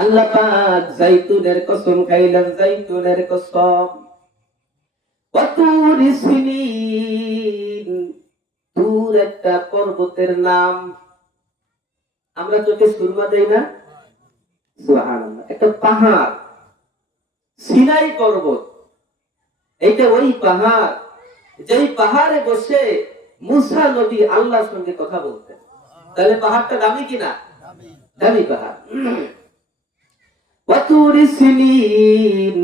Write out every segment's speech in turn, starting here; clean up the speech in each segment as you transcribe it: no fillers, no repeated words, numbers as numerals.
আল্লাহ পাক জাইতুনের কসম খাইলেন, জাইতুনের কসম। ওয়াতুর সিনিন, তুর একটা পর্বতের নাম। আমরা চোখে সুরমা দেই না? সুবহানাল্লাহ। একটা পাহাড়, সিনাই পর্বত। এইটা ওই পাহাড়, যেই পাহাড়ে বসে মুসা নবী আল্লাহর সঙ্গে কথা বলতেন। তাহলে পাহাড়টা দামি কিনা? দামি পাহাড়। ওয়াতুর সিনিন,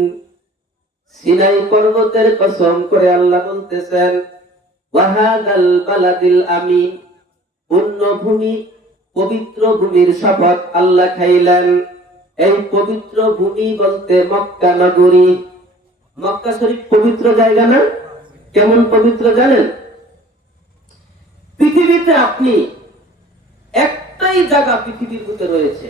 সিনাই পর্বতের কসম করে আল্লাহ বলতেছেন, ওয়াহাদাল বালাদিল আমিন, পুণ্য ভূমি, পবিত্র ভূমির শপথ আল্লাহ খাইলেন। এই পবিত্র ভূমি বলতে মক্কা নগরী। মক্কা শরীফ পবিত্র জায়গা না? কেমন পবিত্র জানেন? পৃথিবীতে আপনি একটাই জায়গা পৃথিবীর বুকে রয়েছে,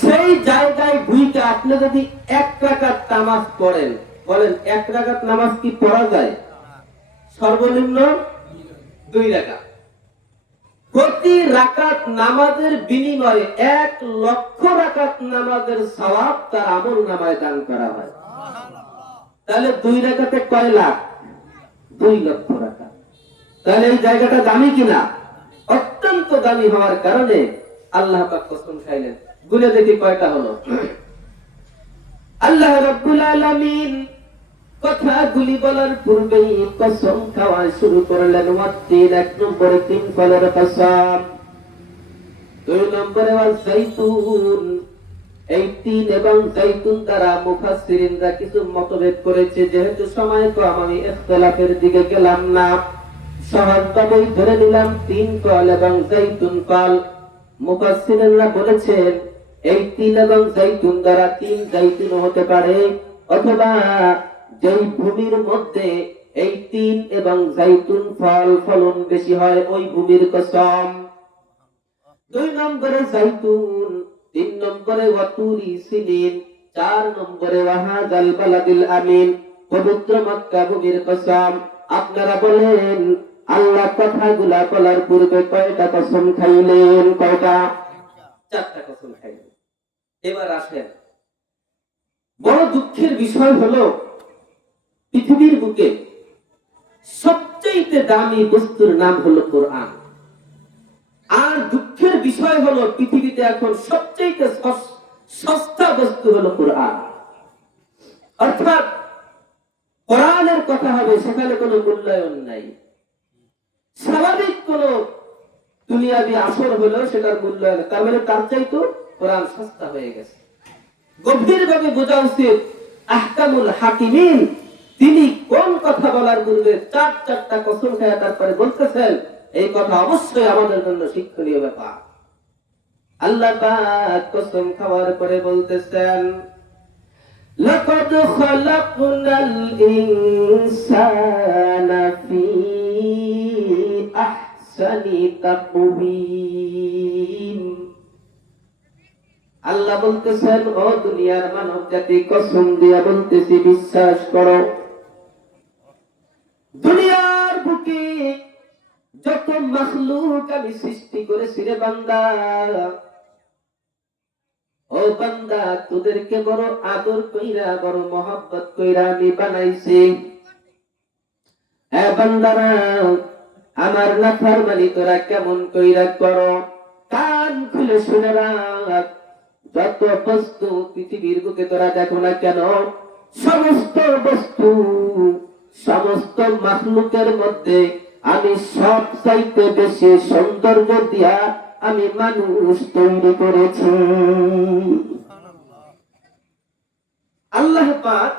সেই জায়গায় ভুইতে আপনি যদি 1 রাকাত নামাজ পড়েন, বলেন 1 রাকাত নামাজ কি পড়া যায়? সর্বনিম্ন 2 রাকাত। প্রতি রাকাত নামাজের বিনিময়ে 1 লক্ষ রাকাত নামাজের সওয়াব তার আমলনামায় দান করা হয়। তাহলে 2 রাকাতে কয় লাখ? 2 লক্ষ রাকাত। তাহলে এই জায়গাটা দামি কিনা? অত্যন্ত দামি হওয়ার কারণে আল্লাহ পাক কসম খাইলেন। গুনে দেখি কয়টা হলো। আল্লাহ রাব্বুল আলামিন কথাগুলি বলার পূর্বেই কসম খাওয়া শুরু করলেন। ওয়াত্তিন, 1 নম্বরে 3 ফলের কসম। 2 নম্বরে ওয়াজাইতুন, এই 3 এবং জাইতুন দ্বারা মুফাসসিরিনরা কিছু মতভেদ করেছে। যেহেতু সময় কম, আমি ইখতিলাফের দিকে গেলাম না, সহজভাবেই ধরে নিলাম 3 ফল এবং জাইতুন ফল। মুফাসসিরিনরা বলেছেন এই 3 এবং জাইতুন দ্বারা 3 জাইতুন হতে পারে, অথবা যেই ভূমির মধ্যে এই 3 এবং জাইতুন ফল ফলন বেশি হয় ওই ভূমির কসম। 2 নম্বরে জাইতুন, 3 নম্বরে ওয়াতুরি সিনিন, 4 নম্বরে ওয়াহাদাল বালাদিল আমিন, পবিত্র মক্কা ভূমির কসম। আপনারা বলেন আল্লাহ কথাগুলা বলার পূর্বে কয়টা কসম খাইলেন? কয়টা? 4টা কসম খাইলেন। এবার আসেন, বড় দুঃখের বিষয় হলো পৃথিবীর বুকে সবচেয়ে দামি বস্তুর নাম হলো কোরআন। আর দুঃখের বিষয় হলো পৃথিবীতে এখন সবচেয়ে সস্তা বস্তু হলো কোরআন। অর্থাৎ কোরআনের কথা হবে, সেখানে কোনো মূল্যায়ন নাই। স্বাভাবিক কোন দুনিয়াবি আসর হলো সেটার মূল্যায়ন, তার মানে তার চাইতো কোরআন সস্তা হয়ে গেছে। গভীরভাবে বোঝা উচিত আহকামুল হাকিমিন তিনি কোন কথা বলার পূর্বে 4টা কসম খেয়ে তারপরে বলতেছেন, এই কথা অবশ্যই আমাদের জন্য শিক্ষণীয় ব্যাপার। আল্লাহ পাক কসম খাওয়ার পরে বলতেছেন, লাকাদ খালাকনাল ইনসানা ফি আহসানি তাকওয়িম। আল্লাহ বলতেছেন, ও দুনিয়ার মানব জাতি, কসম দিয়া বলতেছি বিশ্বাস করো, দুনিয়ার বুকে যত মাখলুক আমি সৃষ্টি করেছি রে বান্দা, ও বান্দা তোদেরকে বড় আদর কইরা, বড় মহব্বত কইরা আমি বানাইছি। হ্যাঁ বান্দারা, আমার নাফরমানি তোরা কেমন কইরা করো? কান খুলে শুনে রাখ, যত বস্তু পৃথিবীর বুকে তোরা দেখো না কেন, সমস্ত বস্তু, সমস্ত মাখলুকের মধ্যে আমি সব চাইতে বেশি সৌন্দর্য দিয়া আমি মানুষ তৈরি করেছি। আল্লাহ পাক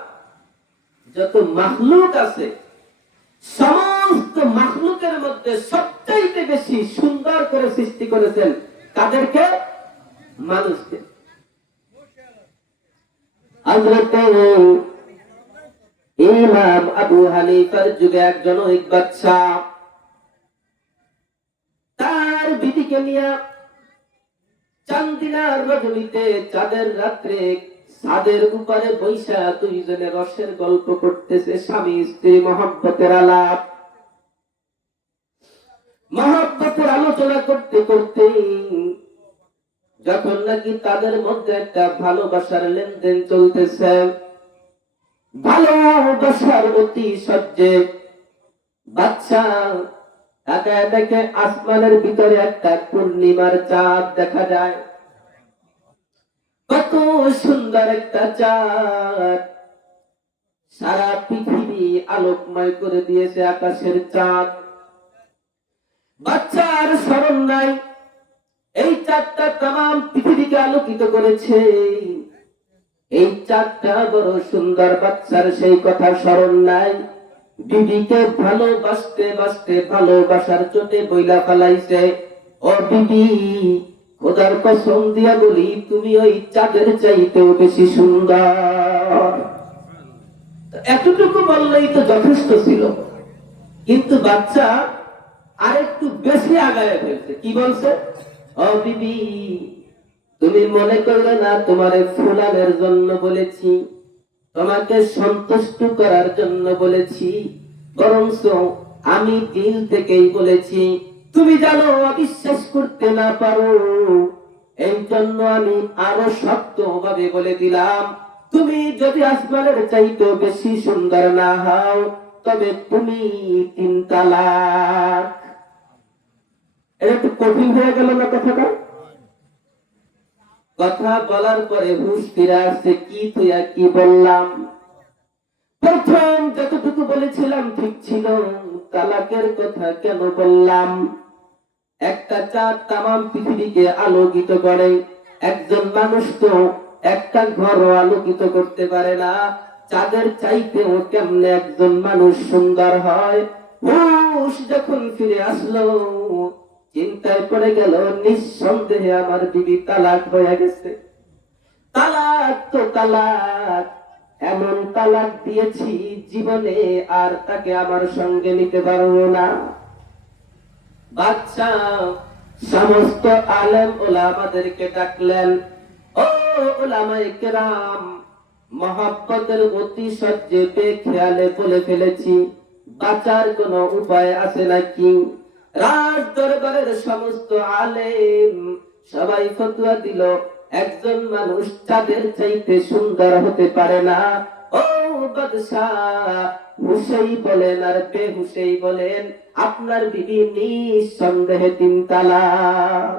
যত মাখলুক আছে, সমস্ত মাখলুকের মধ্যে সবচাইতে বেশি সুন্দর করে সৃষ্টি করেছেন কাদেরকে? মানুষকে। হযরতে ইমাম আবু হানিফার যুগে একজন এক বাদশা তার বিটিকে নিয়ে চান্দিনার রজনীতে, চাঁদের রাত্রে ছাদের উপরে বৈশা দুইজনে রসের গল্প করতেছে। স্বামী স্ত্রী মহব্বতের আলাপ, মহব্বতের আলোচনা করতে করতে যখন নাকি তাদের মধ্যে একটা ভালোবাসার লেনদেন চলতেছে, ভালোবাসার অতি সহ্যে বাচ্চা তাকায় দেখে আসমানের ভিতরে একটা পূর্ণিমার চাঁদ দেখা যায়। কত সুন্দর একটা চাঁদ, সারা পৃথিবী আলোকময় করে দিয়েছে আকাশের চাঁদ। বাচ্চার স্মরণ নাই এই চাঁদটা তাম পৃথিবীকে আলোকিত করেছে, এই চাঁদটা বড় সুন্দর। বাচ্চার সেই কথা স্মরণ নাই। বিবিকে ভালোবাসতে বাসতে ভালোবাসার চোটে বইলা ফেলাইছে, ও বিবি খোদার কসম দিয়া বলি তুমি ওই চাঁদের চাইতেও বেশি সুন্দর। এতটুকু বললেই তো যথেষ্ট ছিল, কিন্তু বাচ্চা আরেকটু বেশি আগায় ফেলছে। কি বলছে? ও বিবি তুমি মনে করলে না তোমারে ফুলানের জন্য বলেছি, তোমাকে সন্তুষ্ট করার জন্য বলেছি, বরঞ্চ আমি দিল থেকেই বলেছি। তুমি জানো অবিশ্বাস করতে না পারো, এই জন্য আমি আরো শক্ত ভাবে বলে দিলাম, তুমি যদি আসমানের চাইতেও বেশি সুন্দর না হও তবে তুমি 3 তালাক। এটা একটু কঠিন হয়ে গেল না কথাটা? কথা বলার পরে হুঁশ ফিরে আসছে, কি তুই আর কি বললাম। প্রথম যতটুকু বলেছিলাম ঠিক ছিল, তালাকের কথা কেন বললাম? একটা চাঁদ তামাম পৃথিবীকে আলোকিত করে, একজন মানুষ তো একটা ঘরও আলোকিত করতে পারে না, চাঁদের চাইতেও কেমনে একজন মানুষ সুন্দর হয়? হুঁশ যখন ফিরে আসলো, চিন্তায় পড়ে গেল, নিঃসন্দেহে আমার বিবি তালাক হয়ে গেছে। তালাক তো তালাক, এমন তালাক দিয়েছি জীবনে আর তাকে আমার সঙ্গে নিতে পারবো না। বাচ্চা সমস্ত আলেম ওলামাদেরকে ডাকলেন, ও ওলামায়ে কেরাম, মহব্বতের অতি সহ্যে বেখেয়ালে বলে ফেলেছি, বাঁচার কোন উপায় আছে নাকি? রাজ দরবারের সমস্ত আলেম সবাই ফতোয়া দিল, একজন মানুষ চাঁদের চাইতে সুন্দর হতে পারে না। ও বাদশাহ, হুসেই বলেন আর বেহুসেই বলেন, আপনার বিবি নিঃসন্দেহে 3 তালাক।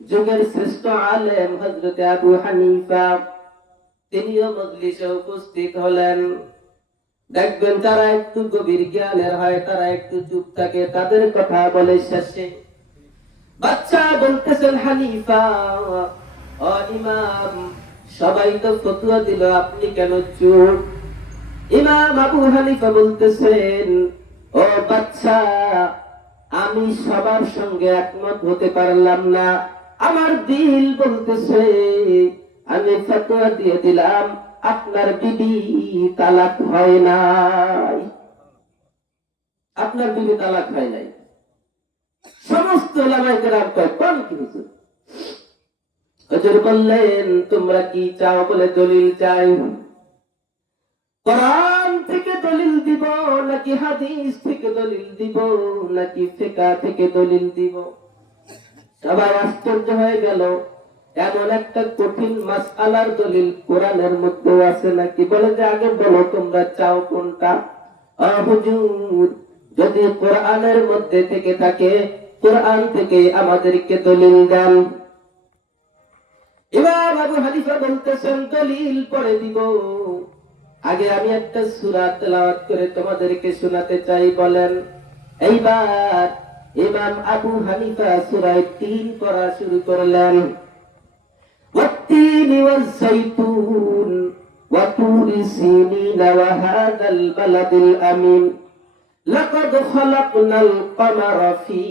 যুগের শ্রেষ্ঠ আলেম হযরত আবু হানিফা তিনিও মজলিসে উপস্থিত হলেন। দেখবেন যারা একটু গভীর জ্ঞানের হয় তারা একটু চুপ থাকে, তাদের কথা বলে শেষে বাচ্চা বলতেছেন, হানিফা ও ইমাম, সবাই তো ফতোয়া দিল, আপনি কেন চুপ? ইমাম আবু হানিফা বলতেছেন, ও বাচ্চা, আমি সবার সঙ্গে একমত হতে পারলাম না, আমার দিল বলতেছে, আমি ফতোয়া দিয়ে দিলাম আপনার বিবি তালাক হয় নাই, আপনার বিবি তালাক হয় নাই। সমস্ত ওলামায়ে কেরাম কয়, কোন কি হুজুর? হুজুর বললেন, তোমরা কি চাও? বলে দলিল চাই। কোরআন থেকে দলিল দিব নাকি হাদিস থেকে দলিল দিব নাকি ফিকহ থেকে দলিল দিব? সবাই আশ্চর্য হয়ে গেল, এমন একটা কঠিন মাসআলার দলিল কোরআনের মধ্যে আছে নাকি? বলে যে আগে বলো তোমরা চাও কোনটা? হুজুর, যদি কোরআনের মধ্যে থেকে থাকে কোরআন থেকে আমাদেরকে দলিল দেন। ইমাম আবু হানিফা বলতেছেন, দলিল পরে দিব, আগে আমি একটা সূরা তেলাওয়াত করে তোমাদেরকে শোনাতে চাই। বলেন। এইবার ইমাম আবু হানিফা সূরা 3 পড়া শুরু করলেন। ওয়াত্তিনি ওয়াজ-যাইতুন ওয়া তুরি সিনিন ওয়া হাযাল বালাদিল আমিন লাকাদ খালাকনাল কমারা ফি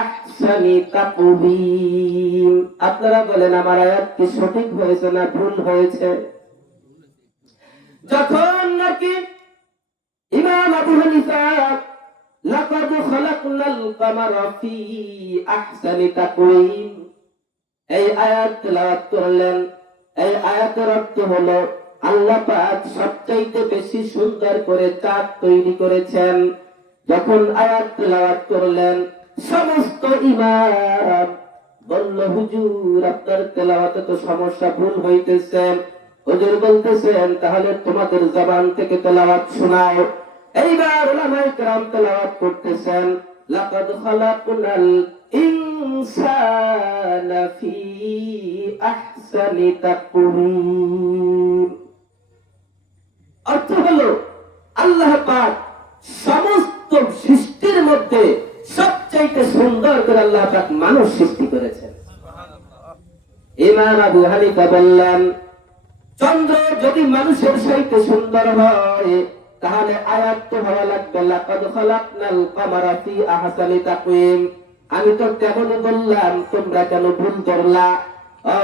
আহসানি তাকওয়িম। আপনারা বলেন আমার আয়াত কি সঠিক হয়েছে না ভুল হয়েছে? যখন নাকি ইমাম আবু হানিফা লাকাদ খালাকনাল কমারা ফি আহসানি তাকওয়িম এই আয়াত তেলাওয়াত করলেন, এই আয়াতের অর্থ হলো আল্লাহ পাক সবচাইতে বেশি সুন্দর করে চাঁদ তৈরি করেছেন। যখন আয়াত তেলাওয়াত করলেন, সমস্ত ইমাম বলল, হুজুর আপনার তেলাওয়াতে তো সমস্যা, ভুল হইতেছে। হুজুর বলতেছেন, তাহলে তোমাদের জবান থেকে তেলাওয়াত শোনাও। এইবার উলামায়ে কেরাম তেলাওয়াত করতেছেন, লাকাদ খালাকনাল ইনসানা ফি আহসানি তাকওয়িম। অর্থ হলো, আল্লাহ পাক সমস্ত সৃষ্টির মধ্যে সবচাইতে সুন্দর করে আল্লাহ পাক মানুষ সৃষ্টি করেছেন। ইমাম আবু হানিফা বললেন, চন্দ্র যদি মানুষের চাইতে সুন্দর হয়, তাহলে আয়াত তো হওয়া লাগবে লাকাদ খালাকনাল কামারা ফি আহসানি তাকওয়িম। আমি তো তেমনই বললাম, তোমরা কেন ভুল করলা?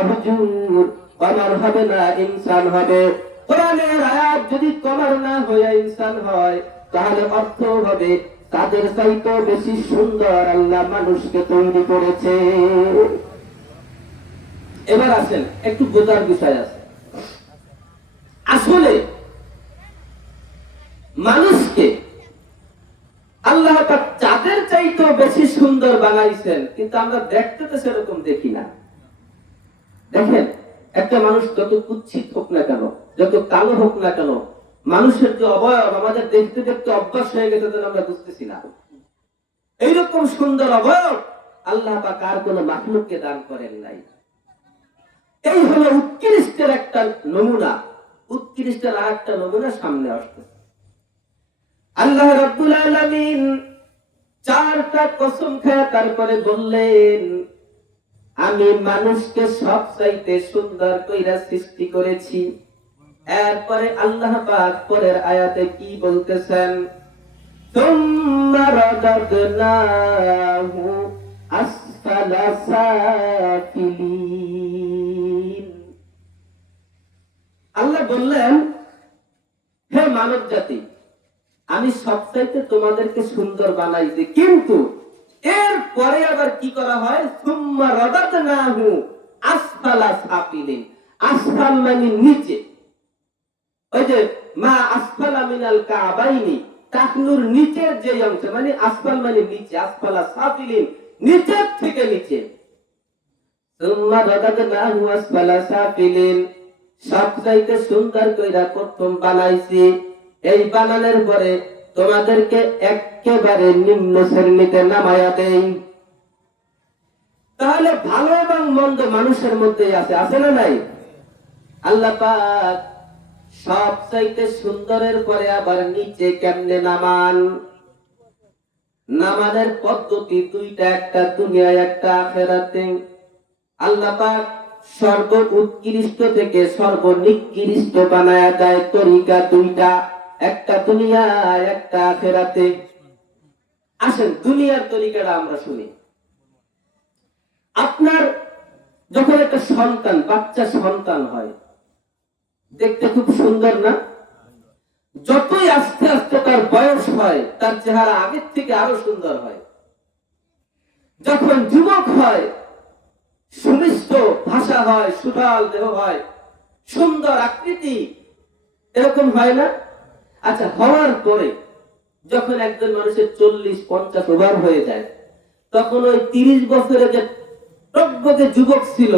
হুজুর, কমার হবে না, ইনসান হবে। কোরআনের আয়াত যদি কমার না হয়ে ইনসান হয়, তাহলে অর্থ হবে তাদের চাইতে বেশি সুন্দর আল্লাহ মানুষকে তৈরি করেছে। এবার আসেন, একটু বোঝার বিষয় আছে। আসলে মানুষকে আল্লাহ পাক যাদের চাইতে বেশি সুন্দর বানাইছেন, কিন্তু আমরা দেখতে তো সেরকম দেখি না। দেখেন, একটা মানুষ যত কুৎসিত হোক না কেন, যত কালো হোক না কেন, মানুষের যে অবয়ব আমাদের দেখতে দেখতে অভ্যাস হয়ে গেছে, আমরা বুঝতেছি না। এইরকম সুন্দর অবয়ব আল্লাহ পাক আর কোন মাখলুককে দান করেন নাই। এই হলো উৎকৃষ্টের একটা নমুনা। উৎকৃষ্টের আর একটা নমুনা সামনে আসছে। আল্লাহ রাব্বুল আলামিন চারটা কসম খেয়ে তারপরে বললেন, আমি মানুষকে সব চাইতে সুন্দর কইরা সৃষ্টি করেছি। এরপরে আল্লাহ পাক পরের আয়াতে কি বলতেছেন? সুম্মা রাদাদনাহু আসফালা সাফিলিন। আল্লাহ বললেন, হে মানব জাতি, আমি সবচাইতে তোমাদেরকে সুন্দর বানাইছি, কিন্তু এর পরে আবার কি করা হয়? সুম্মা রাদাদনাহু আসফালা সাফিলিন। আসফাল মানে নিচে। ওই যে মা আসফালা মিনাল কাবাইনি, টাকনুর নিচের যে অংশ, মানে আসফাল মানে নিচে, আসফালা সাফিলিন নিচের থেকে নিচে। সুম্মা রাদাদনাহু আসফালা সাফিলিন, সবচাইতে সুন্দর কইরা প্রথম বানাইছি। এই বানানোর পরে তোমাদেরকে একেবারে নিম্ন শ্রেণীতে নামায়া দেই। তাহলে ভালো এবং মন্দ মানুষের মধ্যেই আছে, আছে না নাই? আল্লাহ পাক সবচাইতে সুন্দরের পরে আবার নিচে কেমনে নামান? নামানের পদ্ধতি দুইটা, একটা দুনিয়ায়, একটা আখিরাতে। আল্লাহ পাক সর্ব উৎকৃষ্ট থেকে সর্বনিকৃষ্ট বানায়া দেয় তরিকা দুইটা, একটা দুনিয়ায়, একটা আখিরাতে। আসেন দুনিয়ার তরিকাটা আমরা শুনি। আপনার যখন একটা সন্তান, বাচ্চা সন্তান হয়, দেখতে খুব সুন্দর না? যতই আস্তে আস্তে তার বয়স হয়, তার চেহারা আগের থেকে আরো সুন্দর হয়। যখন যুবক হয়, সুমিষ্ট ভাষা হয়, সুঠাল দেহ হয়, সুন্দর আকৃতি, এরকম হয় না? আচ্ছা, হওয়ার পরে যখন একজন মানুষের 40-50 ওভার হয়ে যায়, তখন ওই 30 বছরের যে টকবকে যুবক ছিল,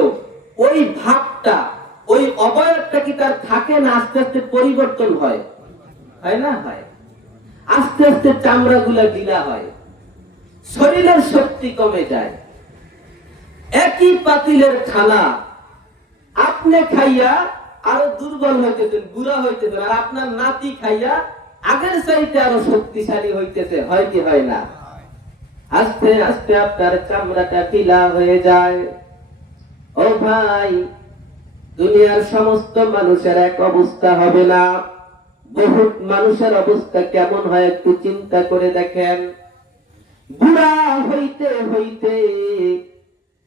ওই ভাবটা, ওই অবয়বটা কি তার থাকে না? আস্তে আস্তে পরিবর্তন হয়, হয় না? হয়। আস্তে আস্তে চামড়া গুলা ঢিলা হয়, শরীরের শক্তি কমে যায়। একই পাতিলের খানা আপনি খাইয়া আরো দুর্বল হইতেছেন, বুড়া হইতেছেন, আর আপনার নাতি খাইয়া আগের চাইতে আরো শক্তিশালী হইতেছে, হয় কি হয় না? আস্তে আস্তে আপনার চামড়াটা ঢিলা হয়ে যায়। ও ভাই, দুনিয়ার সমস্ত মানুষের এক অবস্থা হবে না। বহুত মানুষের অবস্থা কেমন হয় একটু চিন্তা করে দেখেন। বুড়া হইতে হইতে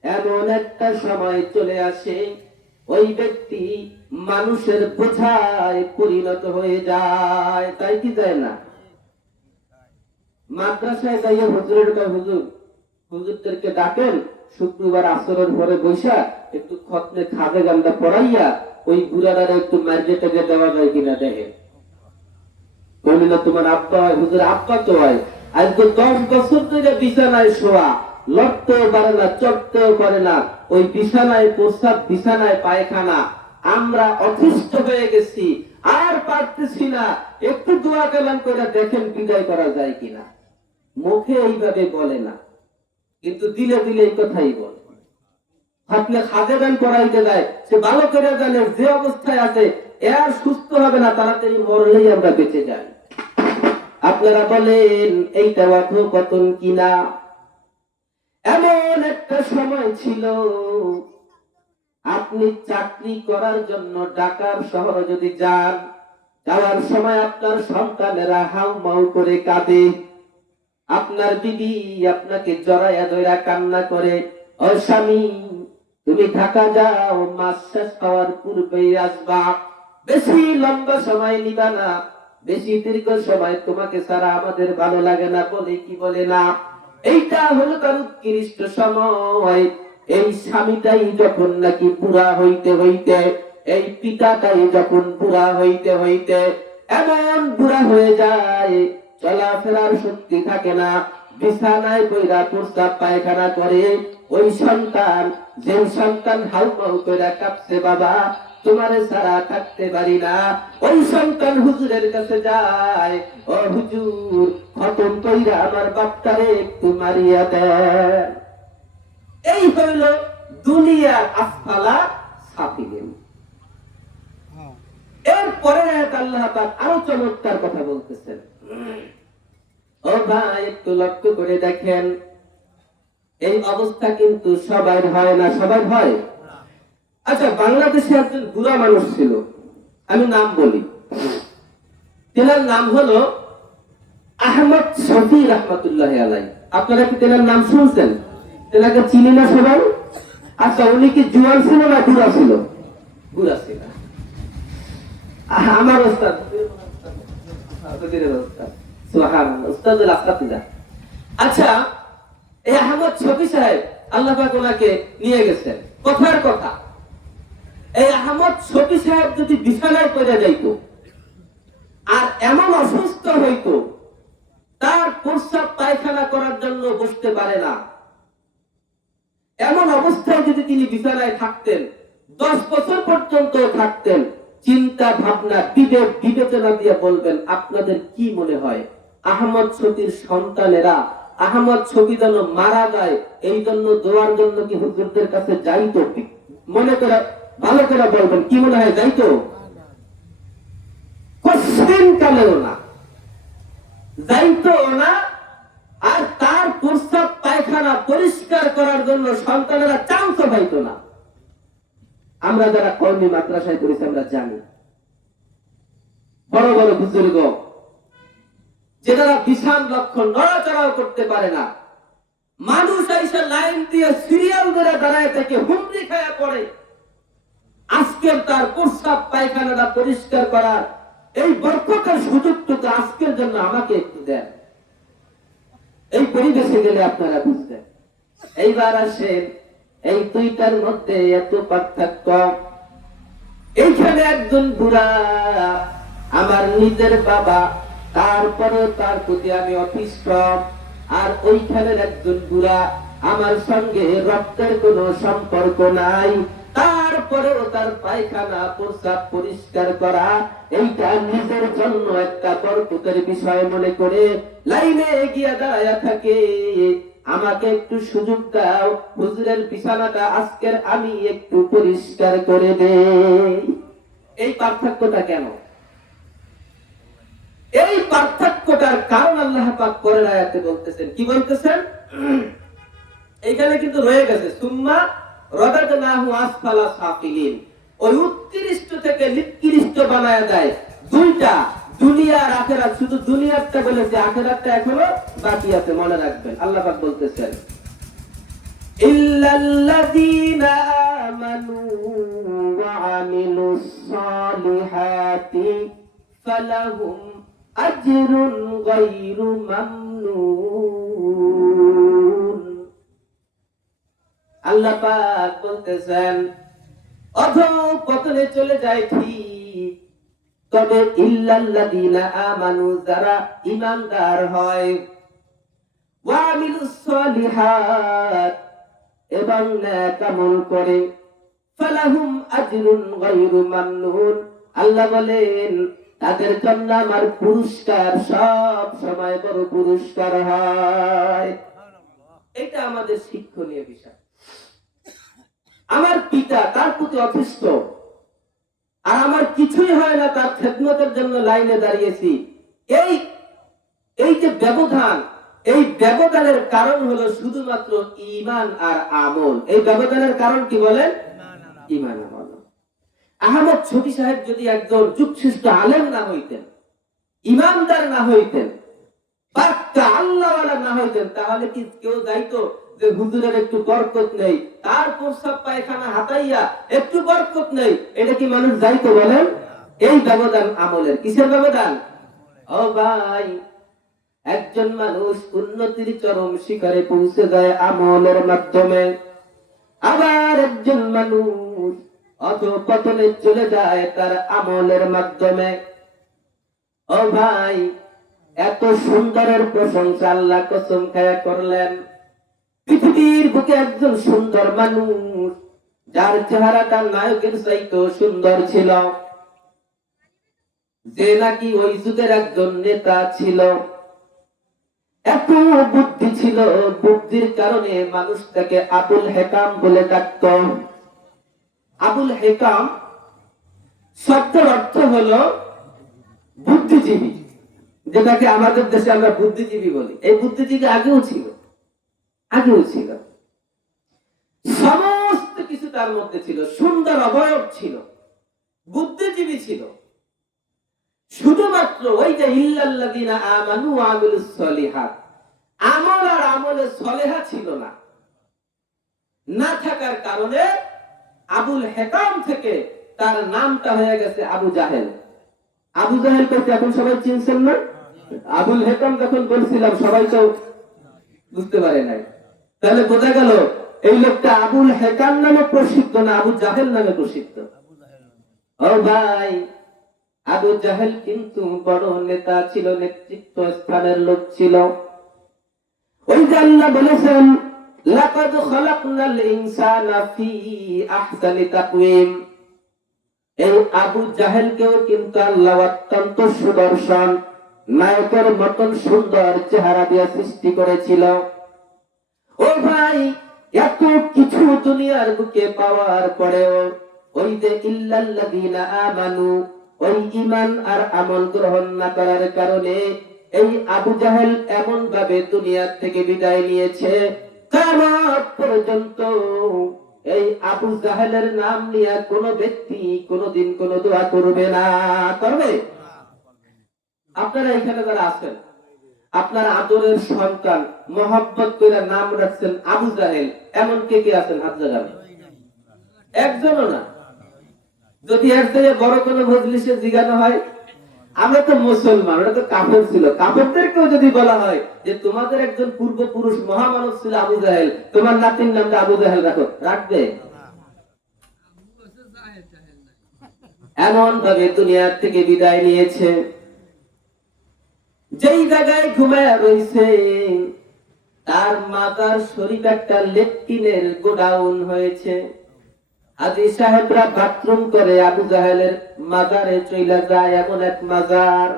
এমন একটা সময় চলে আসে, ওই ব্যক্তি মানুষের বোঝায় পরিণত হয়ে যায়, তাই কি যায় না? মাদ্রাসায় যাইয়া হুজুরের কাছে, হুজুর, হুজুরদেরকে ডাকেন, শুক্রবার আসরের পরে বৈশা একটু খতনে খাদে গান্দা পড়াইয়া ওই বুড়ারা একটু মার্কেটে দেওয়া যায় কিনা দেখেন। বলি না তোমার আব্বা হয়? হুজুর আব্বা তো হয়, আজকে 10 বছর ধরে বিছানায় শোয়া, লড়তেও পারে না, চড়তেও পারে না, ওই বিছানায় প্রস্রাব, বিছানায় পায়খানা। আমরা অতিষ্ঠ হয়ে গেছি, আর পারতেছি না, একটু দোয়া কালাম করে দেখেন বিদায় করা যায় কিনা। মুখে এইভাবে বলে না, কিন্তু দিলে দিলে এই কথাই বলে। আপনি খাদে গান করাইতে যায়, সে ভালো করে জানে যে অবস্থায় আছে এর সুস্থ হবে না, তাড়াতাড়ি মরলেই আমরা বেঁচে যাই। আপনারা বলেন এইটা কথোপকথন কিনা? এমন একটা সময় ছিল, আপনি চাকরি করার জন্য ঢাকার শহরে যদি যান, যাওয়ার সময় আপনার সন্তানেরা হাউ মাউ করে কাঁদে, আপনার বিবি আপনাকে জড়াইয়া ধইরা কান্না করে, ও স্বামী তুমি ঢাকা যাও, মাস শেষ হওয়ার পূর্বেই আসবা, বেশি লম্বা সময় নিবা না, বেশি দীর্ঘ সময় তোমাকে ছাড়া আমাদের ভালো লাগে না, বলে কি বলে না? এইটা হলো তার উৎকৃষ্ট সময়। এই স্বামীটাই যখন নাকি বুড়া হইতে হইতে, এই পিতাটাই যখন বুড়া হইতে হইতে এমন বুড়া হয়ে যায়, চলাফেরার শক্তি থাকে না, বিছানায় পইরা প্রস্রাব পায়খানা করে, ওই সন্তান, যে সন্তান হাউমাউ কইরা কাঁপছে, বাবা তোমারে ছাড়া থাকতে পারি না, ওই সন্তান হুজুরের কাছে যায়, ও হুজুর খতম কইরা আমার বাপটারে একটু মারিয়া দেন। এই হইল দুনিয়ার আসফালা সাফিলিন। এরপরে আল্লাহ পাক আরো চমৎকার কথা বলতেছেন। ও ভাই একটু লক্ষ্য করে দেখেন, এই অবস্থা কিন্তু সবার হয় না। সবার হয়? আচ্ছা, বাংলাদেশে একজন বুড়া মানুষ ছিল, আমি নাম বলি, তেনার নাম হলো আহমদ শফি রহমতুল্লাহ আলাই। আপনারা কি তেনার নাম শুনছেন? তেনাকে চিনি না সবাই? আচ্ছা, উনি কি জুয়ান ছিল না বুড়া ছিল? বুড়া ছিল। আমার ওস্তাদ আচ্ছা, এই আহমদ শফি সাহেব আল্লাহ পাক ওনাকে নিয়ে গেছেন। কথার কথা, এই আহমদ শফি সাহেব যদি বিছানায় পড়ে যাইতো আর এমন অসুস্থ হইতো, তার প্রস্রাব পায়খানা করার জন্য বসতে পারে না, এমন অবস্থায় যদি তিনি বিছানায় থাকতেন, 10 বছর পর্যন্ত থাকতেন, চিন্তা ভাবনা বিবেক বিবেচনা দিয়ে বলবেন আপনাদের কি মনে হয় আহমদ শফির সন্তানেরা আহমদ শফি যেন মারা যায় এই জন্য দোয়ার জন্য কি হুজুরদের কাছে যাইতো? মনে করে ভালো করে বলবেন, কি মনে হয় যাইতো? কোশ্চেন কালেও না, যাইতো না। আর তার প্রস্রাব পায়খানা পরিষ্কার করার জন্য সন্তানেরা চান্স পাইতো না। আমরা যারা কওমি মাদ্রাসায় পড়েছি আমরা জানি, বড় বড় বুজুর্গ যারা বিশাল লক্ষণ নড়াচড়াও করতে পারে না, মানুষ এসে লাইন দিয়ে সিরিয়াল ধরে দাঁড়ায় থেকে হুমড়ি খায়া পড়ে, আজকের তার প্রস্রাব পায়খানাটা পরিষ্কার করার এই বরকতের সুযোগটুকু আজকের জন্য আমাকে একটু দেন। এই পরিবেশে গেলে আপনারা বুঝবেন। এইবার আসেন, এই দুইটার মধ্যে এত পার্থক্য। এইখানে একজন বুড়া, আমার নিজের বাবা, তারপরে তার প্রতি আমি অতিষ্ঠ। আর ওইখানের একজন বুড়া, আমার সঙ্গে রক্তের কোনো সম্পর্ক নাই, তারপরেও তার পায়খানা প্রস্রাব পরিষ্কার করা এইটা নিজের জন্য একটা বরকতের বিষয় মনে করে লাইনে গিয়া দাঁড়ায়া থাকে। আমাকে একটু সুযোগ দাও, হুজুরের বিছানাটা আজকের আমি একটু পরিষ্কার করে দেই। এই পার্থক্যটা কেন? এই পার্থক্যটার কারণ আল্লাহ পাক পরের আয়াতে বলতেছেন। কি বলতেছেন? এইখানে কিন্তু রয়ে গেছে সুম্মা রাদাদনাহু আসফালা সাফিলিন, ওই উৎকৃষ্ট থেকে নিকৃষ্ট বানায়া দেয়। দুইটা, দুনিয়া আর আখিরাত। শুধু দুনিয়ারটা বলেছে, আখিরাতটা এখনো বাকি আছে, মনে রাখবেন। আল্লাহ পাক বলতেছেন ইল্লাল্লাযীনা আমানু ওয়া আমিলুস সালিহাতি ফালাহুম আজরুন গায়রু মামনুন। আল্লাহ পাক বলতেছেন অধঃপতনে চলে যায় ঠিক, তবে ইল্লাল্লাযীনা আমানু, যারা ঈমানদার হয়, ওয়া আমিলুস সালিহাত, এবং নেক আমল করে, ফালাহুম আজরুন গায়রু মামনুন, আল্লাহ বলেন তাদের জন্য আমার পুরস্কার সব সময় বড় পুরস্কার হয়। এটা আমাদের শিক্ষণীয় বিষয়। আমার পিতা তার প্রতি অতিষ্ঠ, আর আমার কিছুই হয় না, তার খেদমতের জন্য লাইনে দাঁড়িয়েছি। এই এই যে ব্যবধান, এই ব্যবধানের কারণ হলো শুধুমাত্র ঈমান আর আমল। এই ব্যবধানের কারণ কি বলেন? ঈমান আর আমল। আহমদ শফী সাহেব যদি একজন যুগশ্রেষ্ঠ আলেম না হইতেন, ইমানদার না হইতেন, পাক্কা আল্লাহওয়ালা না হইতেন, তাহলে কি কেউ যাইতো যে হুজুরের একটু বরকত নেই, তার প্রস্রাব পায়খানা হাতাইয়া একটু বরকত নেই, এটা কি মানুষ যাইতো বলেন? এই ব্যবধান আমলের। কিসের ব্যবধান? ও ভাই, একজন মানুষ উন্নতির চরম শিখরে পৌঁছে যায় আমলের মাধ্যমে, আবার একজন মানুষ অধঃপতনে চলে যায় তার আমলের মাধ্যমে। ও ভাই, এত সুন্দরের প্রশংসা আল্লাহ কসম খায়া করলেন। পৃথিবীর বুকে একজন সুন্দর মানুষ, যার চেহারাটা নায়কের চাইতেও সুন্দর ছিল, যে নাকি ওই যুগের একজন নেতা ছিল, এত বুদ্ধি ছিল, বুদ্ধির কারণে মানুষ তাকে আবুল হেকাম বলে ডাকত। আবুল হেকাম শব্দের অর্থ হলো বুদ্ধিজীবী, যেটাকে আমাদের দেশে আমরা বুদ্ধিজীবী বলি। এই বুদ্ধিজীবী আগেও ছিল, সমস্ত কিছু তার মধ্যে ছিল, সুন্দর অবয়ব ছিল, বুদ্ধিজীবী ছিল। শুধুমাত্র ওই যে ইল্লাল্লাযিনা আমানু ওয়া আমিলুস সলিহাত, আমল আর আমলে সলেহা ছিল না। না থাকার কারণে আবুল হেকাম থেকে তার নামটা হয়ে গেছে আবু জাহেল। আবু জাহেল করতে এখন সবাই চিনছেন না? আবুল হেকাম যখন বলছিলাম সবাই তো বুঝতে পারে নাই। তাহলে বোঝা গেল এই লোকটা আবুল হেকাম নামে প্রসিদ্ধ না, আবু জাহেল নামে প্রসিদ্ধ। ও ভাই, আবু জাহেল কিন্তু বড় নেতা ছিল, নেতৃত্ব স্থানের লোক ছিল। ওই যে আল্লাহ বলেছেন লাকাদ খালাকনাল ইনসানা ফি আহসানি তাকওয়িম, এই আবু জাহেলকেও কিন্তু আল্লাহ অত্যন্ত সুদর্শন নায়কের মতন সুন্দর চেহারা দিয়ে সৃষ্টি করেছিল। ও ভাই, এত কিছু দুনিয়ার বুকে পাওয়ার পরেও ওই যে ইল্লাল্লাযিনা আমানু, ওই ঈমান আর আমল গ্রহণ না করার কারণে এই আবু জাহেল এমন ভাবে দুনিয়া থেকে বিদায় নিয়েছে, কিয়ামত পর্যন্ত এই আবু জাহেলের নাম নিয়ে কোন ব্যক্তি কোনদিন কোন দোয়া করবে না। করবে? আপনারা এখানে যারা আছেন, আপনার আদরের সন্তান মোহাম্মদ করে নাম রাখছেন আবু জাহেল, এমন কে কে আছেন? হাত জাগান। একজনও না। যদি এর থেকে বড় কোনো মজলিসে জিজ্ঞাসা হয়, আমরা তো মুসলমান, ওরা তো কাফের ছিল, কাফেরদেরকেও যদি বলা হয় যে তোমাদের একজন পূর্বপুরুষ মহামানব ছিল আবু জাহেল, তোমার নাতির নামটা আবু জাহেল রাখো, রাখবে? এমন ভাবে দুনিয়ার থেকে বিদায় নিয়েছে। যেই জায়গায় ঘুমায় রয়েছে তার মাতার শরীর একটা লেট্রিনের গোডাউন হয়েছে। আজি সাহেবরা বাথরুম করে আবু জাহেলের মাজারে চইলা যায়, এমন এক মাজার।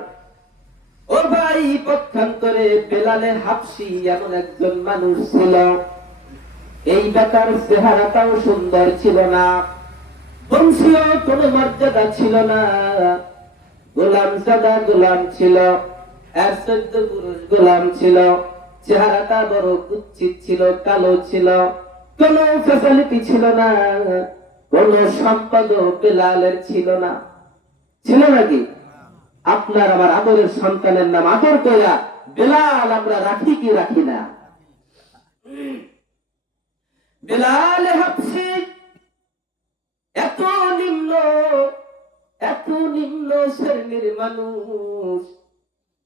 ও ভাই, পক্ষান্তরে বেলালে হাবশি এমন একজন মানুষ ছিল, এই বেটার চেহারাটাও সুন্দর ছিল না, বংশীয় কোনো মর্যাদা ছিল না, গোলাম সাদা গোলাম ছিল, এর 14 পুরুষ গোলাম ছিল, চেহারাটা বড় কুৎসিত ছিল, কালো ছিল, কোন ফ্যাসিলিটি ছিল না, কোন সম্পদ বেলালের ছিল না। ছিল নাকি? আপনার আমার আদরের সন্তানের নাম আদর কইরা বেলাল আমরা রাখি কি রাখি না? বেলাল হাবশি এত নিম্ন শ্রেণীর মানুষ,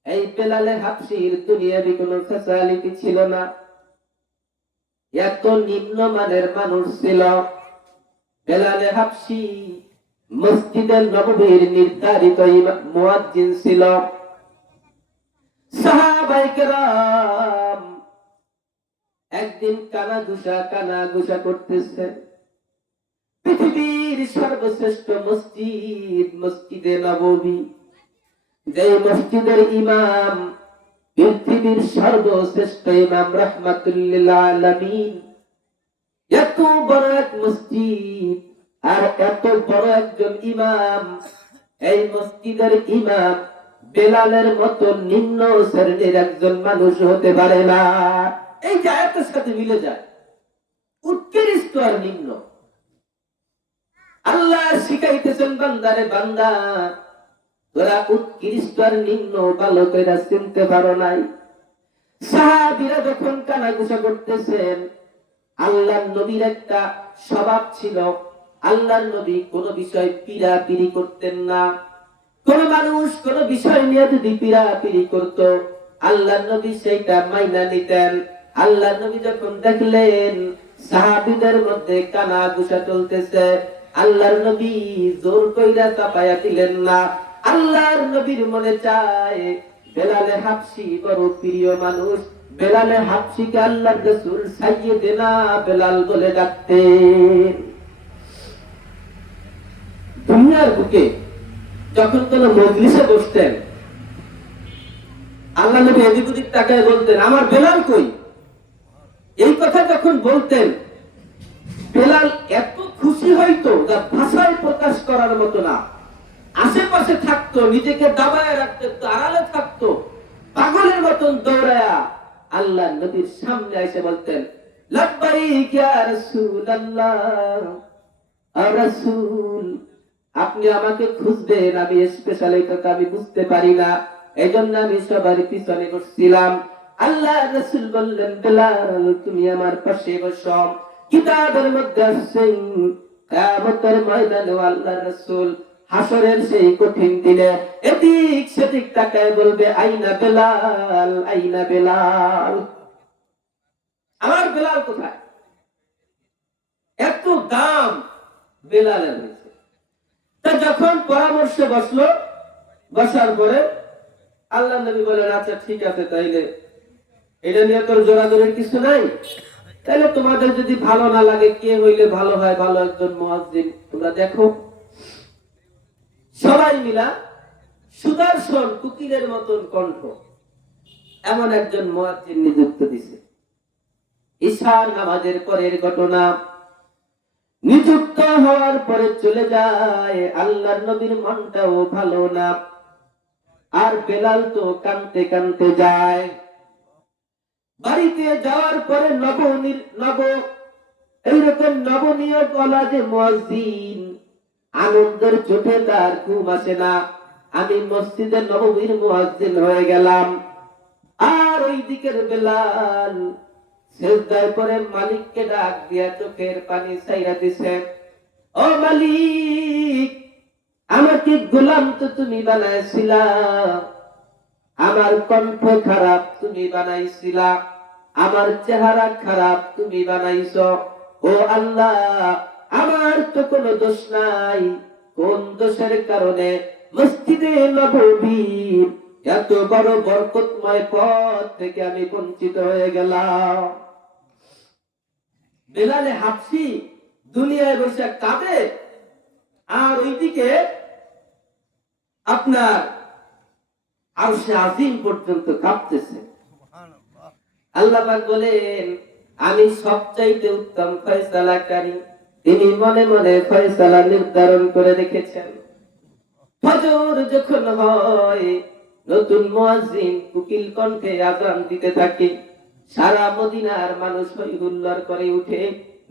এই বেলালে হাবশির দুনিয়াবি কোনো ফ্যাসিলিটি ছিল না, এত নিম্নমানের মানুষ ছিল। বেলালে হাবশি মসজিদে নববীর নির্ধারিত মুয়াজ্জিন ছিল। সাহাবায়ে কেরাম একদিন কানা ঘুষা করতেছে। পৃথিবীর সর্বশ্রেষ্ঠ মসজিদ মসজিদে নববী, যে মসজিদের ইমাম পৃথিবীর সর্বশ্রেষ্ঠ ইমাম রাহমাতুল লিল আলামিন, এত বড় এক মসজিদ আর এত বড় একজন ইমাম, এই মসজিদের ইমাম বেলালের মতো নিম্ন শ্রেণীর একজন মানুষ হতে পারে না। এই যে আয়াতের সাথে মিলে যায়, উৎকৃষ্ট আর নিম্ন। আল্লাহ শিখাইতেছেন বান্দারে, বান্দা তোরা উৎকৃষ্ট আর নিম্ন ভালো করে চিনতে পারো নাই। সাহাবীরা যখন কানাঘুষা করতেছেন, আল্লাহর নবীর একটা স্বভাব ছিল, আল্লাহর নবী কোন বিষয় পীড়াপিড়ি করতেন না। কোন মানুষ কোন বিষয় নিয়ে যদি পীড়াপিড়ি করত, আল্লাহর নবী সেইটা মাইনা নিতেন। আল্লাহর নবী যখন দেখলেন সাহাবীদের মধ্যে কানাঘুষা চলতেছে, আল্লাহর নবী জোর কইরা চাপায়া দিলেন না। আল্লাহর নবীর মনে চায় বেলালে হাবশী বড় প্রিয় মানুষ, বেলালে হাবশীকে আল্লাহর রাসূল সাইয়্যিদনা বেলাল বলে ডাকতেন। দুনিয়ার বুকে যখন কোন মজলিসে বসতেন, আল্লাহ নবী এদিক ওদিক তাকায় বলতেন, আমার বেলাল কই? এই কথা যখন বলতেন, বেলাল এত খুশি হইতো যা ভাষায় প্রকাশ করার মতো না। আশেপাশে থাকতো, নিজেকে দাবায় রাখতো, আড়ালে থাকতো, পাগলের মতন দৌড়ায়া আল্লাহ নবীর সামনে এসে বলতেন, লাব্বাইক ইয়া রাসূলুল্লাহ, আর রাসূল আপনি আমাকে খুঁজবেন, আমি স্পেশাল এই কথা আমি বুঝতে পারি না, এজন্য আমি সবার পিছনে বসছিলাম। আল্লাহ রাসূল বললেন, বেলাল তুমি আমার পাশে বসো। কিতাবের মধ্যে আছে কিয়ামতের ময়দানে আল্লাহ রাসূল হাসরের সেই কঠিন দিনে এদিক সেদিক তাকায় বলবে, আইনা বেলাল, আইনা বেলাল, আমার বেলাল কোথায়? এত দাম বেলালের হয়েছে। তা যখন পরামর্শে বসলো, বসার পরে আল্লাহ নবী বলেন, আচ্ছা ঠিক আছে, তাইলে এটা নিয়ে তোর জোরাজোরের কিছু নাই, তাহলে তোমাদের যদি ভালো না লাগে, কে হইলে ভালো হয়, ভালো একজন মুয়াজ্জিন তোমরা দেখো। সবাই মিলা সুদর্শন কুকিলের মতন কণ্ঠ এমন একজন মুয়াজ্জিন নিযুক্ত দিছে। ঈশার নামাজের পরের ঘটনা। নিযুক্ত হওয়ার পরে চলে যায়, আল্লাহর নবীর মনটাও ভালো না, আর বেলাল তো কানতে কানতে যায়। বাড়িতে যাওয়ার পরে এইরকম নবনীয় গলা যে মুয়াজ্জিন, আনন্দের চোখে তার ঘুম আসে না, আমি মসজিদে নববীর মুয়াজ্জিন হয়ে গেলাম। আর ওই দিকের বেলাল সিজদায় পড়ে মালিককে ডাক দিয়া চোখের পানি ছাইরা দিছে, ও মালিক, আমাকে গোলাম তো তুমি বানাইছিলা, আমার কণ্ঠ খারাপ তুমি বানাইছিলা, আমার চেহারা খারাপ তুমি বানাইছো, ও আল্লাহ আমার তো কোনো দোষ নাই, কোন দোষের কারণে মসজিদে নববীর এত বড় বরকতময় পথ থেকে আমি বঞ্চিত হয়ে গেলাম। বেলালে হাবশী দুনিয়ায় বসে কাঁদে, আর ওইদিকে আপনার আরশে আজিম পর্যন্ত কাঁপতেছে। আল্লাহ পাক বলেন, আমি সবচাইতে উত্তম ফয়সালাকারী, তিনি মনে মনে ফয়সালা নির্ধারণ করে রেখেছেন। ফজর যখন হয়, নতুন মুয়াজ্জিন কুকিল কণ্ঠে আযান দিতে থাকে, সারা মদিনার মানুষ হই হুল্লোড় করে উঠে,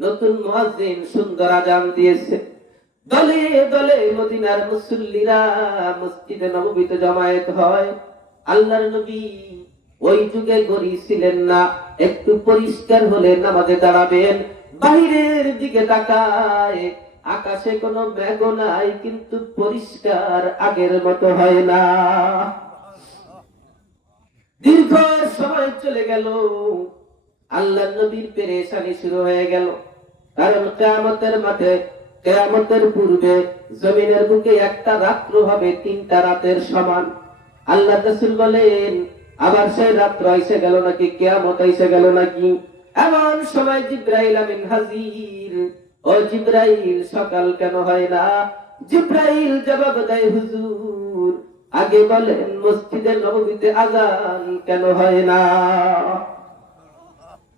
নতুন মুয়াজ্জিন সুন্দর আযান দিয়েছে। দলে দলে মদিনার মুসল্লিরা মসজিদে নববীতে জমায়েত হয়। আল্লাহর নবী ওই যুগে গড়ি ছিলেন না, একটু পরিষ্কার হলে নামাজে দাঁড়াবেন, বাহিরের দিকে তাকায়, আকাশে কোনো মেঘ নাই, কিন্তু পরিষ্কার আগের মতো হয় না। দীর্ঘ সময় চলে গেল, আল্লাহর নবীর পেরেশানি শুরু হয়ে গেল, কারণ কিয়ামতের মাঠে, কিয়ামতের পূর্বে জমিনের বুকে একটা রাত্র হবে 3টা রাতের সমান। আল্লাহ রাসূল বলেন, আবার সেই রাত্র এসে গেল নাকি, কিয়ামত এসে গেল নাকি? এমন সময় জিব্রাইল আমিন হাজির। ও জিব্রাইল, সকাল কেন হয় না? জিব্রাইল জবাব দেয়, হুজুর আগে বলেন মসজিদে নববীতে আযান কেন হয় না?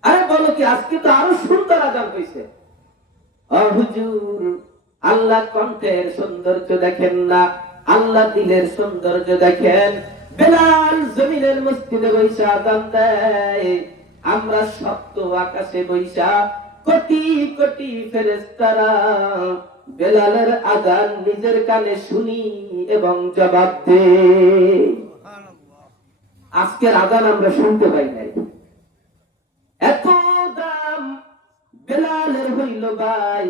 আরে বলো কি, আজকে তো আরো সুন্দর আযান হয়েছে। ও হুজুর, আল্লাহ কণ্ঠের সৌন্দর্য দেখেন না, আল্লাহ দিলের সৌন্দর্য দেখেন। বেলাল জমিনের মসজিদে বৈশা আযান দেয়, আমরা সপ্ত আকাশে বৈশা কোটি কোটি ফেরেশতারা বেলালের আযান নিজের কানে শুনি এবং জবাব দেই। আজকের আযান আমরা শুনতে পাই নাই। এত দাম বেলালের হইল ভাই,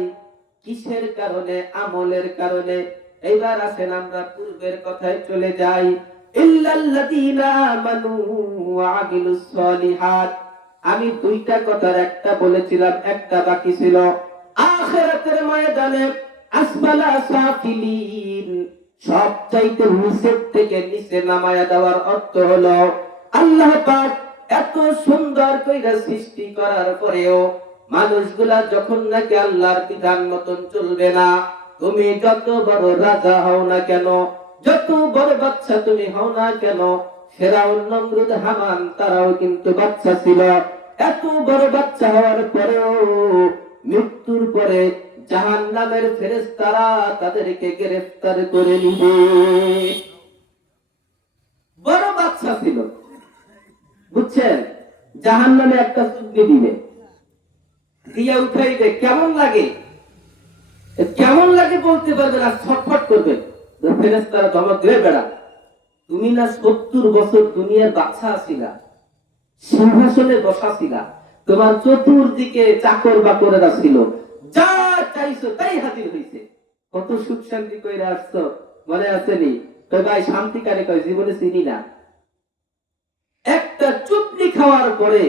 কিসের কারণে? আমলের কারণে। এইবার আসেন আমরা পূর্বের কথায় চলে যাই। ইল্লাল্লাযীনা আমানু ওয়া আমিলুস সলিহাত। আমি দুইটা কথার একটা বলেছিলাম, একটা বাকি ছিল। আখিরাতের ময়দানে আসফালা সাফিলিন, সবচাইতে নিচের থেকে নিচে নামায়া দেওয়ার অর্থ হলো আল্লাহ পাক এত সুন্দর কইরা সৃষ্টি করার পরেও মানুষগুলা যখন নাকি আল্লাহর বিধান মতন চলবে না, তুমি যত বড় রাজা হও না কেন, যত বড় বাচ্চা তুমি হও না কেন, ফেরাউন, নমরুদ, হামান তারাও কিন্তু বাচ্চা ছিল। এত বড় বাচ্চা হওয়ার পরেও মৃত্যুর পরে জাহান্নামের ফেরেশতারা তাদেরকে গ্রেফতার করে নিবে। বড় বাচ্চা ছিল, বুঝছেন? জাহান্নামে একটা চুক্তি দিবে, দিয়া উঠাইবে। কেমন লাগে, কেমন লাগে বলতে পারবে না, ছটফট করবে। ফেরেশতারা ধমক দেবে, বেড়া তুমি না 70 বছর দুনিয়ার বাচ্চা আছিলা, সিংহাসনে বসা ছিলা, তোমার চতুর্দিকে চাকর বাকরেরা ছিল, যা চাইছো তাই হাজির হইছে। কত সুখ শান্তি কইরা আসছো, মনে আছেনি? তো ভাই শান্তি কারে কয় জীবনে চিনি না। একটা চুপড়ি খাওয়ার পরে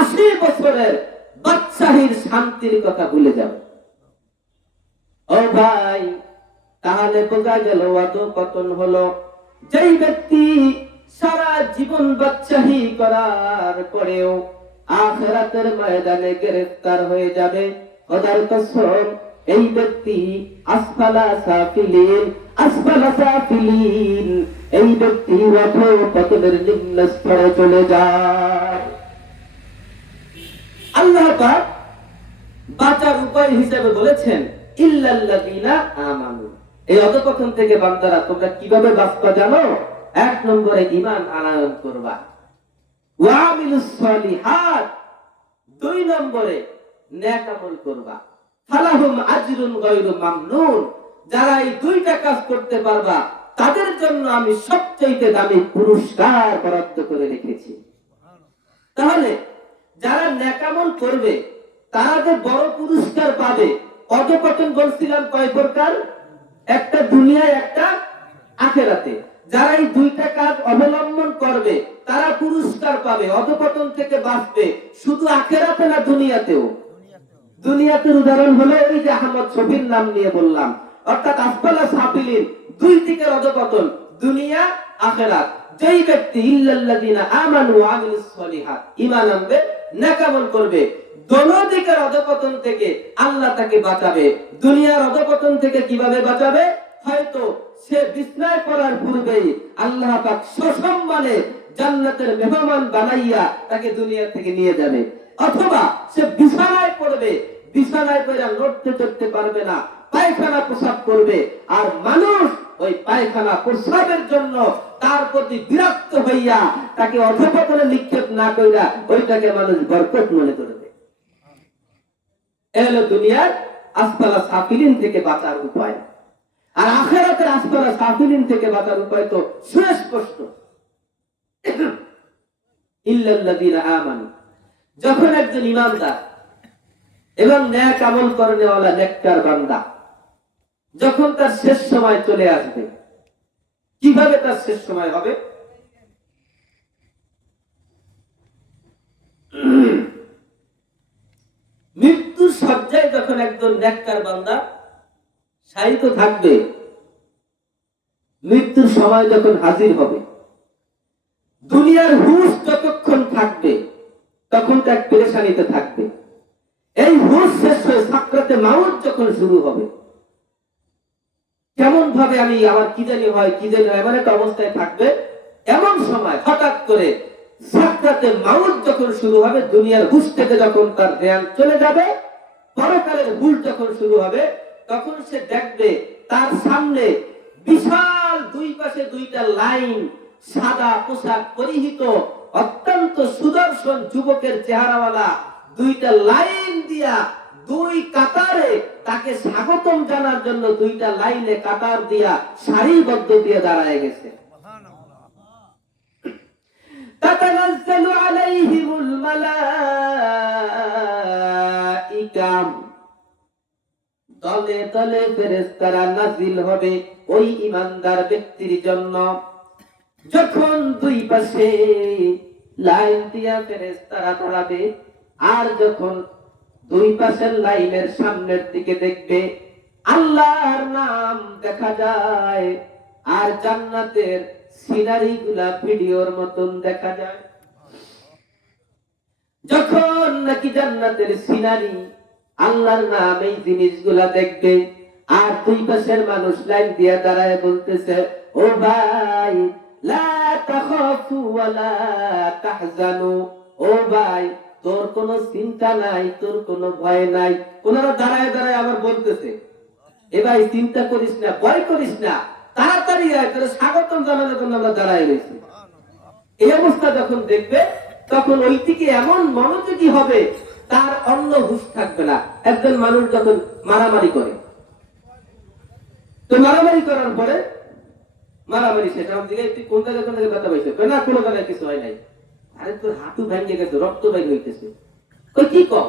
80 বছরের বাদশাহীর শান্তির কথা ভুলে যাবে। ও ভাই, তাহলে বোঝা গেল অধঃপতন হলো যেই ব্যক্তি সারা জীবন বাদশাহী করার পরেও আখিরাতের ময়দানে গ্রেফতার হয়ে যাবে। খোদার কসম, এই ব্যক্তি আসফালা সাফিলিন, আসফালা সাফিলিন, এই ব্যক্তি অধঃপতনের নিম্ন স্তরে চলে যায়। আল্লাহ পাক বাঁচার উপায় হিসেবে বলেছেন ইল্লাল্লাযীনা আমানু। এই অধঃপতন থেকে বান্দারা তোমরা কিভাবে বাঁচবা জানো? 1 নম্বরে ঈমান আনয়ন করবা, ওয়া আমিলুস সলিহাত। 2 নম্বরে নেক আমল করবা, ফালাহুম আজরুন গায়রু মামনুন। যারা এই দুইটা কাজ করতে পারবা তাদের জন্য আমি সবচেয়ে দামি পুরস্কার বরাদ্দ করে রেখেছি। তাহলে যারা নেক আমল করবে তারা যে বড় পুরস্কার পাবে। অধঃপতন বলছিলাম কয় প্রকার? একটা দুনিয়ায়, একটা আখিরাতে। যারা এই দুইটা কাজ অবলম্বন করবে তারা পুরস্কার পাবে, অধঃপতন থেকে বাঁচবে। শুধু আখিরাতে না, দুনিয়াতেও। দুনিয়াতের উদাহরণ হলো এই যে আহমদ শফির নাম নিয়ে বললাম, অর্থাৎ আসফালা সাফিলিন, দুই দিকের অধঃপতন, দুনিয়া আখিরাত। যেই ব্যক্তি ইল্লাল্লাযীনা আমানু ওয়া আমিলুস সলিহাত, ঈমান আনবে, নেক আমল করবে, দোনো দিকের অধঃপতন থেকে আল্লাহ তাকে বাঁচাবে। দুনিয়ার অধঃপতন থেকে কিভাবে বাঁচাবে? হয়তো সে বিছনায় পড়ার পূর্বেই আল্লাহ পাক সসম্মানে জান্নাতের মেহমান বানাইয়া তাকে দুনিয়া থেকে নিয়ে যাবে। অথবা সে বিছানায় পড়বে, বিছানায় পড়ে লড়তে চড়তে পারবে না, পায়খানা প্রসাব করবে, আর মানুষ ওই পায়খানা প্রসাবের জন্য তার প্রতি বিরক্ত হইয়া তাকে অধঃপতনে নিক্ষেপ না কইরা ওইটাকে মানুষ বরকত মনে করবে। এলো দুনিয়ার আসফালা সাফিলিন থেকে বাঁচার উপায়। আর আখিরাতের আসফালা সাফিলিন থেকে বাঁচার উপায় তো সুস্পষ্ট, ইল্লাল্লাযীনা আমানু। যখন একজন ইমানদার এবং নেক আমল করেনেওয়ালা নেককার বান্দা যখন তার শেষ সময় চলে আসবে, কিভাবে তার শেষ সময় হবে? মৃত্যুর শয্যায় যখন একজন নেককার বান্দা শায়িত থাকবে, মৃত্যুর সময় যখন হাজির হবে, দুনিয়ার হুঁশ যতক্ষণ থাকবে তখন তো এক পেরেশানিতে থাকবে। এই হুঁশ শেষ হয়ে সাকরাতে মাউত যখন শুরু হবে, কেমন ভাবে আমি আমার কি জানি হয় এমন একটা অবস্থায় থাকবে। এমন সময় হঠাৎ করে সাকরাতে মাউত যখন শুরু হবে, দুনিয়ার হুঁশ থেকে যখন তার জ্ঞান চলে যাবে, পরকালের হুঁশ যখন শুরু হবে, তখন সে দেখবে তার সামনে বিশাল দুই পাশে দুইটা লাইন, সাদা পোশাক পরিহিত অত্যন্ত সুদর্শন যুবকের চেহারাওয়ালা দুইটা লাইন দিয়া দুই কাতারে তাকে স্বাগতম জানার জন্য দুইটা লাইনে কাতার দিয়া সারিবদ্ধ দিয়ে দাঁড়ায় গেছে। তাতানাজ্জালু আলাইহিমুল মালাইকা, দলে দলে ফেরেশতারা নাজিল হবে ওই ঈমানদার ব্যক্তির জন্য। যখন দুই পাশে লাইন দিয়া ফেরেশতারা দাঁড়াবে, আর যখন দুই পাশের লাইনের সামনের দিকে দেখবে আল্লাহর নাম দেখা যায়, আর জান্নাতের সিনারি গুলা ভিডিওর মতন দেখা যায়। যখন নাকি জান্নাতের সিনারি, আল্লাহর নাম, এই জিনিসগুলা দেখবে, আর দুই পাশের মানুষ লাইন দিয়া দাঁড়ায় বলতেছে, ও ভাই লা তাখাফু ওয়া লা তাহজানু, ও ভাই তোর কোনো চিন্তা নাই, তোর কোনো ভয় নাই। ওনারা দাঁড়ায় দাঁড়ায় আবার বলতেছে, এ ভাই চিন্তা করিস না, ভয় করিস না, তাড়াতাড়ি আয়, তোর স্বাগতম জানানোর জন্য আমরা দাঁড়ায় রয়েছি। এই অবস্থা যখন দেখবে, তখন ওই দিকে এমন মনোযোগী হবে তার অন্য হুঁশ থাকবে না। একজন মানুষ যখন মারামারি করে, তো মারামারি করার পরে মারামারি শেষ, আমার দিকে তুই কোন জায়গায় ব্যথা পাইছে, না কোনো জায়গায় কিছু হয় নাই। আরে তোর হাঁটু ভেঙে গেছে, রক্ত বের হইতেছে, তুই কি কও?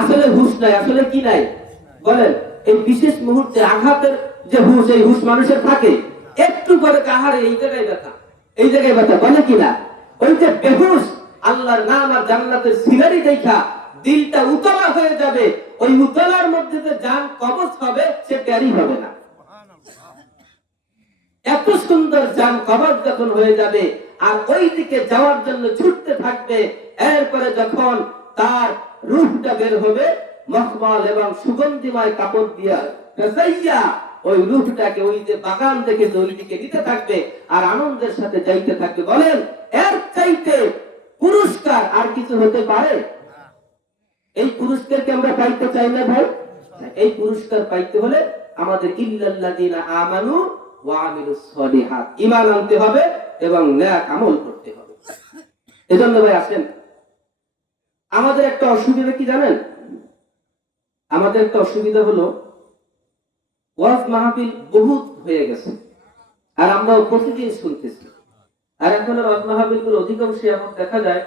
আসলে হুঁশ নাই, আসলে কি নাই বলেন? এই বিশেষ মুহূর্তে আঘাতের যে হুঁশ, এই হুঁশ মানুষের থাকে। একটু পরে কাহারে এই জায়গায় ব্যথা, এই জায়গায় ব্যথা, বলে কিনা? ওই যে বেহুশ, আল্লাহর নাম আর জান্নাতের সিনারি দেখা দিলটা উতলা হয়ে যাবে। ওই উতলার মধ্যে যে জান কবজ হবে, সে টেরই হবে না। এত সুন্দর জান কবজ যখন হয়ে যাবে, আর ওই দিকে যাওয়ার জন্য ছুটতে থাকবে, এরপরে যখন তার রূহটা বের হবে মখমল এবং সুগন্ধিময় কাপড় দিয়া পেঁচাইয়া ওই রূহটাকে ওই যে বাগান থেকে ওই দিকে নিতে থাকবে আর আনন্দের সাথে যাইতে থাকবে। বলেন, এর চাইতে পুরস্কার আর কিছু হতে পারে? এই পুরস্কারকে আমরা পাইতে চাই না ভাই। এই পুরস্কার পাইতে হলে আমাদের ইল্লাল্লাযিনা আমানু ওয়া আমিলুস সলিহাত, ঈমান আনতে হবে এবং নেক আমল করতে হবে। এজন্য ভাই আসেন, আমাদের একটা অসুবিধা কি জানেন? আমাদের একটা অসুবিধা হলো ওয়াজ মাহফিল বহুত হয়ে গেছে, আর আমরা প্রতিদিন শুনতেছি। আর এখন ওয়াজ মাহফিল গুলো অধিকাংশ এমন দেখা যায়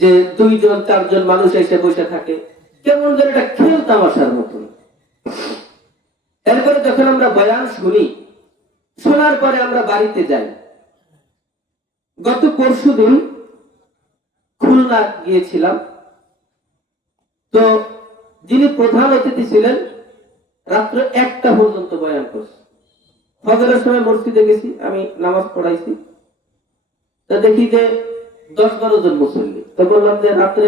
যে 2-4 মানুষ এসে বসে থাকে, কেমন যেন একটা খেল তামাশার মতন। এরপরে যখন আমরা বয়ান শুনি, শোনার পরে আমরা বাড়িতে যাই। গত পরশুদিন খুলনা গিয়েছিলাম, তো যিনি প্রধান অতিথি ছিলেন রাত্র 1টা পর্যন্ত বয়ান করছে। ফজরের সময় মসজিদে গেছি, আমি নামাজ পড়াইছি, তা দেখি যে 10-12 জন মুসল্লি। তো বললাম যে রাত্রে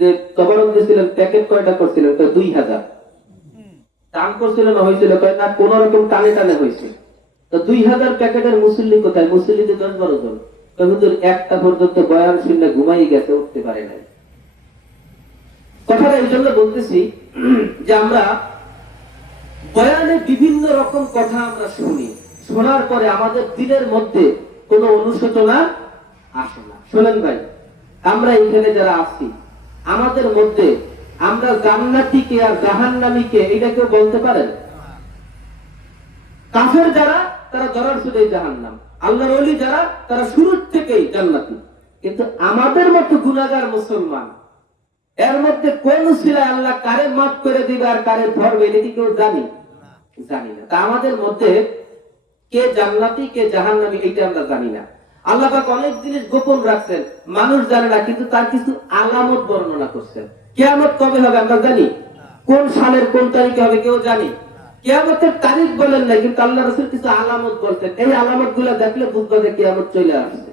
যে তবারক দিয়েছিলেন প্যাকেট কয়টা করছিলেন? 2000 টান করছিলেন, হয়েছিল না কোন রকম টানে টানে হয়েছে। তো 2000 প্যাকেটের মুসল্লি কোথায়? মুসল্লিতে 10-12 জন। তো হুজুর 1টা পর্যন্ত বয়ান শুনলে ঘুমাই গেছে, উঠতে পারে নাই। কথাটা এই জন্য বলতেছি যে আমরা বয়ানে বিভিন্ন রকম কথা আমরা শুনি, শোনার পরে আমাদের দিলের মধ্যে কোনো অনুশোচনা আসে না। শোনেন ভাই, আমরা এখানে যারা আছি, আমাদের মধ্যে আমরা জান্নাতীকে আর জাহান্নামীকে এটা কেউ বলতে পারেন? কাফের যারা, তারা ধরার শুধু জাহান্নাম, আল্লাহর ওলি যারা, তারা শুরুর থেকেই জান্নাতি। কিন্তু আমাদের মতো গুনাহগার মুসলমান, এর মধ্যে কোন উসিলায় আল্লাহ কারে মাফ করে দিবে আর কারে ধরবে, এটা কি কেউ জানি না। তা আমাদের মধ্যে কে জান্নাতি কে জাহান্নামী এটা আমরা জানি না। আল্লাহ পাক অনেক জিনিস গোপন রাখছেন, মানুষ জানে না, কিন্তু তার কিছু আলামত বর্ণনা করছেন। কিয়ামত কবে হবে আমরা জানি, কোন সালের কোন তারিখে হবে কেউ জানি। কিয়ামতের তারিখ বলেন না, কিন্তু আল্লাহ রাসূল কিছু আলামত বলছেন। এই আলামত গুলা দেখলে বুঝবা যে কিয়ামত চলে আসছে।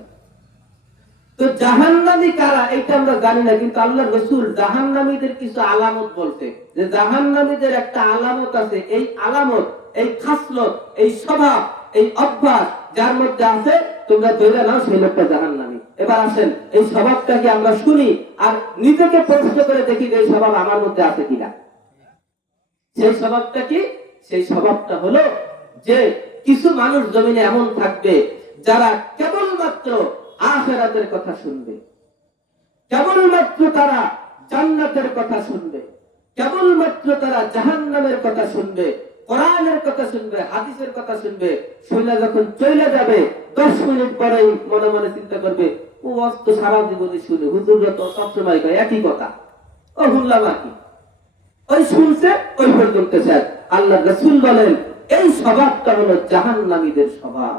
তো জাহান্নামী কারা এটা আমরা জানি না, কিন্তু আল্লাহর রাসূল জাহান্নামীদের কিছু আলামত বলতে, যে জাহান্নামীদের একটা আলামত আছে, এই আলামত, এই খাসলত, এই স্বভাব, এই অভ্যাস যার মধ্যে আছে তোমরা ধরে নাও সেই লোকটা জাহান্নামী। এবার আসেন এই স্বভাবটাকে আমরা শুনি আর নিজেকে প্রশ্ন করে দেখি যে এই স্বভাব আমার মধ্যে আছে কিনা। সেই স্বভাবটা কি? সেই স্বভাবটা হলো যে কিছু মানুষ জমিনে এমন থাকবে যারা কেবলমাত্র আখিরাতের কথা শুনবে, কেবলমাত্র তারা জান্নাতের কথা শুনবে, কেবলমাত্র তারা জাহান্নামের কথা শুনবে, কোরআনের কথা শুনবে, হাদিসের কথা শুনবে, শুনে যখন চলে যাবে 10 মিনিট পরেই মনে মনে চিন্তা করবে, ও অস্ত সারা জীবনে শুনে, হুজুররা তো সবসময় কয় একই কথা, ও শুনলাম কি, ওই শুনছে ওই পর্যন্ত শেষ। আল্লাহ রাসূল বলেন এই স্বভাবটা হলো জাহান্নামীদের স্বভাব।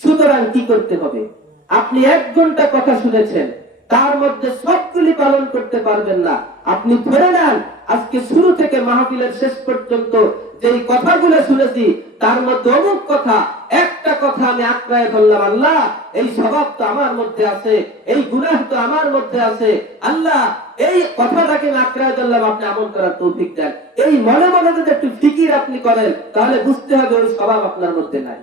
সুতরাং কি করতে হবে? আপনি 1 ঘন্টা কথা শুনেছেন, তার মধ্যে সবগুলি পালন করতে পারবেন না। আপনি ধরে নেন আজকে শুরু থেকে মাহফিলের শেষ পর্যন্ত যেই কথাগুলো শুনেছি তার মধ্যে অমুক কথা, একটা কথা আমি আঁকড়ায় ধরলাম, আল্লাহ এই স্বভাব তো আমার মধ্যে আছে, এই গুনাহ তো আমার মধ্যে আছে, আল্লাহ এই কথাটাকে আঁকড়ায় ধরলাম, আপনি আমল করার তৌফিক দেন। এই মনে মনে যদি একটু ফিকির আপনি করেন তাহলে বুঝতে হবে ওই স্বভাব আপনার মধ্যে নাই।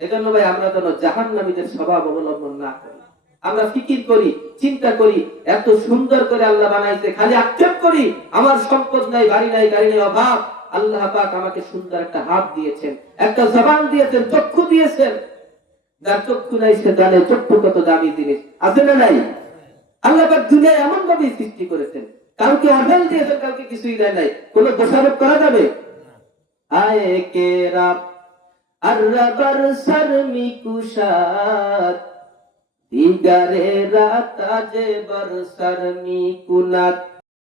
এজন্য ভাই আমরা যেন জাহান্নামীদের স্বভাব অবলম্বন না করি। আমরা ফিকির করি, চিন্তা করি, এত সুন্দর করে আল্লাহ বানাইছে, খালি আক্ষেপ করি আমার সম্পদ নাই, বাড়ি নাই, গাড়ি নাই, অভাব। আল্লাহ পাক আমাকে সুন্দর একটা হাত দিয়েছেন, একটা জবান দিয়েছেন, চক্ষু দিয়েছেন। যার চক্ষু নাই সে জানে চক্ষু কত দামি জিনিস, আছে না নাই? আল্লাহ পাক দুনিয়ায় এমন ভাবে সৃষ্টি করেছেন, কাউকে অঢেল দিয়েছেন, কাউকে কিছুই দেয় নাই। কোনো দোষারোপ করা যাবে? আয়ে কে রাব আর শর্মি কুশাত দিগারে রাত আজে বর শর্মি কুনাত